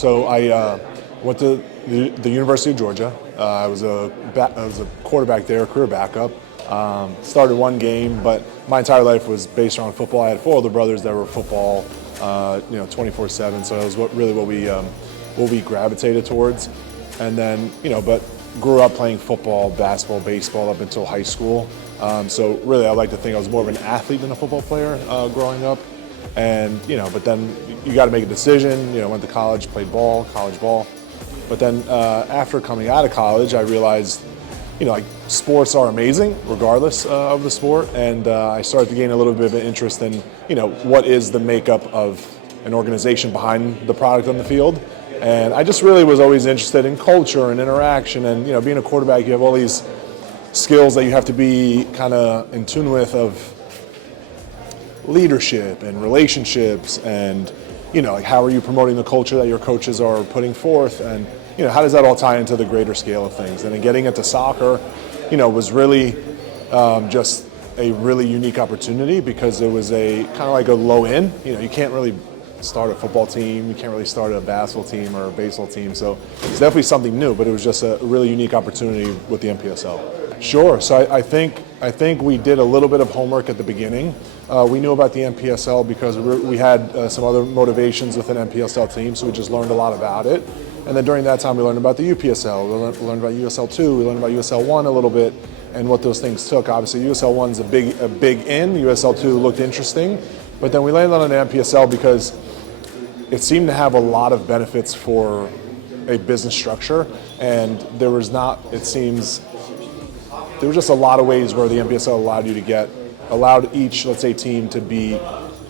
So I went to the University of Georgia. I was a quarterback there, career backup. Started one game, but my entire life was based around football. I had 4 older brothers that were football, 24/7. So it was what we gravitated towards. And then, but grew up playing football, basketball, baseball up until high school. So really, I like to think I was more of an athlete than a football player growing up. And but then you got to make a decision. Went to college, played college ball. But then after coming out of college, I realized, sports are amazing regardless of the sport. And I started to gain a little bit of an interest in, what is the makeup of an organization behind the product on the field. And I just really was always interested in culture and interaction. And, being a quarterback, you have all these skills that you have to be kind of in tune with, of leadership and relationships and, how are you promoting the culture that your coaches are putting forth, and, how does that all tie into the greater scale of things. And then getting into soccer, was really just a really unique opportunity, because it was a kind of like a low end. You can't really start a football team, you can't really start a basketball team or a baseball team, so it's definitely something new, but it was just a really unique opportunity with the NPSL. Sure. So I think we did a little bit of homework at the beginning. We knew about the NPSL because we had some other motivations with an NPSL team, so we just learned a lot about it. And then during that time, we learned about the UPSL, we learned about USL2, we learned about USL1 a little bit, and what those things took. Obviously, USL1's a big in. USL2 looked interesting, but then we landed on an NPSL because it seemed to have a lot of benefits for a business structure, and there was just a lot of ways where the NPSL allowed each, let's say, team to be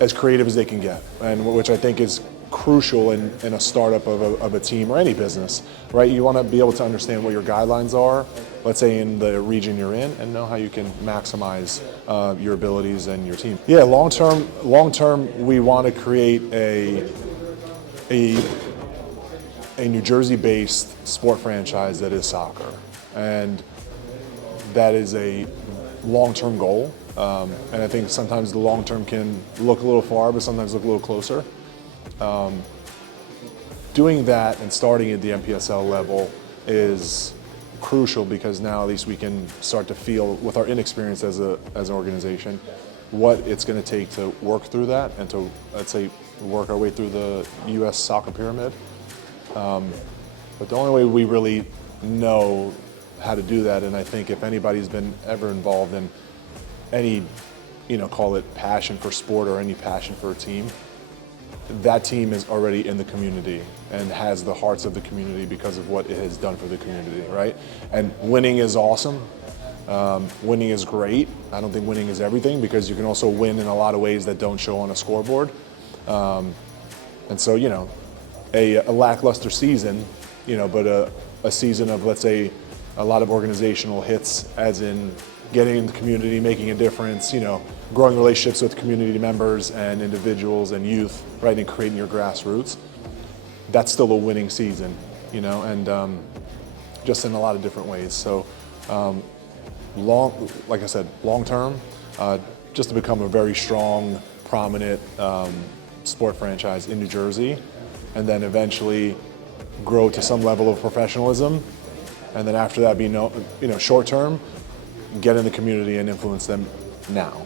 as creative as they can get, and which I think is crucial in a startup of a team or any business, right? You want to be able to understand what your guidelines are, let's say in the region you're in, and know how you can maximize your abilities and your team. Yeah, long term, we want to create a New Jersey-based sport franchise that is soccer, and that is a long-term goal. And I think sometimes the long-term can look a little far, but sometimes look a little closer. Doing that and starting at the NPSL level is crucial, because now at least we can start to feel, with our inexperience as an organization, what it's going to take to work through that and to, let's say, work our way through the U.S. soccer pyramid. But the only way we really know how to do that, and I think if anybody's been ever involved in any, call it passion for sport or any passion for a team, that team is already in the community and has the hearts of the community because of what it has done for the community, right? And winning is awesome. Winning is great. I don't think winning is everything, because you can also win in a lot of ways that don't show on a scoreboard. And so, a lackluster season, but a season of, let's say, a lot of organizational hits, as in getting in the community, making a difference, growing relationships with community members and individuals and youth, right, and creating your grassroots. That's still a winning season, and just in a lot of different ways. So, like I said, long term, just to become a very strong, prominent sport franchise in New Jersey, and then eventually grow to some level of professionalism, and then after that, be short term, get in the community and influence them now.